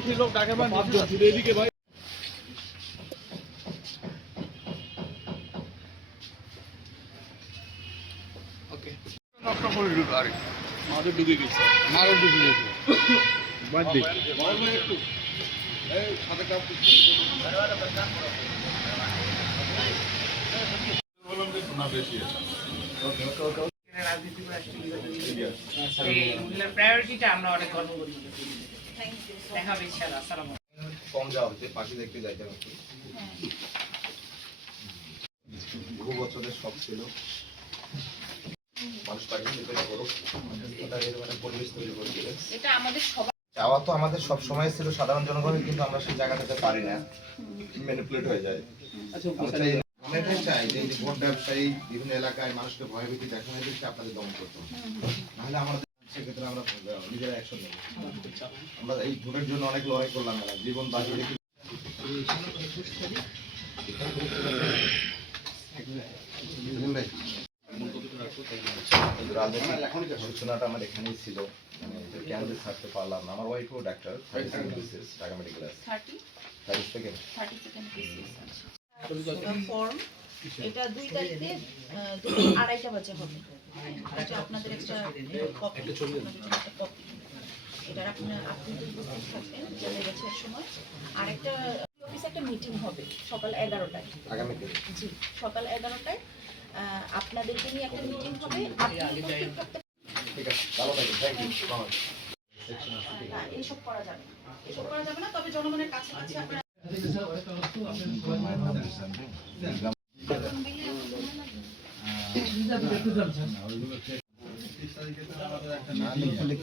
বেশি লোক ডাকে এদিকে ভাই ওকে নষ্ট করে দিল আরে মাঝে ঢুকে গেছে মারও ঢুকে গেছে বাদ দে একটু এই সাথে কাপ বললাম যে শোনা বেশি ওকে ওকে ওকে দিনে। প্রায়োরিটিটা আমরা অনেক গর্ব করি। দেখা হবে ইনশাআল্লাহ আসসালামু কম যাওয়া হচ্ছে পাখি দেখতে যাইতাম একটু বহু বছরের শখ ছিল। মানুষ পাখি দেখতে করুক মানে পরিবেশ তৈরি করে দিলে। এটা আমাদের সবার চাওয়া তো আমাদের সব সময় ছিল সাধারণ জনগণের কিন্তু আমরা সেই জায়গাটাতে পারি না। ম্যানিপুলেট হয়ে যায়। চাই আমরা এটাই চাই যে এই ভোট ব্যবসায়ী বিভিন্ন এলাকায় মানুষকে ভয়ভীতি দেখানো হয়েছে আপনাদের দমন করতে হবে। নাহলে আমাদের সেক্ষেত্রে আমরা নিজেরা অ্যাকশন নেব। আমরা এই ভোটের জন্য অনেক লড়াই করলাম এরা জীবন রেখে। রাজনীতির সূচনাটা আমার এখানেই ছিল মানে এটা ছাড়তে পারলাম আমার ওয়াইফও doctor Dhaka medical thirty thirty second thirty second form এটা দুই তারিখে দুপুর আড়াইটা বাজে হবে। আপনাদের একটা কপি একটা কপি এটার আপনার আপনি যদি উপস্থিত থাকবেন জেনে গেছে এক সময়। আরেকটা অফিসে একটা মিটিং হবে সকাল এগারোটায়। জি সকাল এগারোটায় আহ, আপনাদেরকে নিয়ে একটা মিটিং হবে। আপনি ঠিক আছে ভালো থাকবেন। থ্যাংক ইউ এইসব করা যাবে না। এসব করা যাবে না তবে জনগণের কাছে কাছে আপনারা না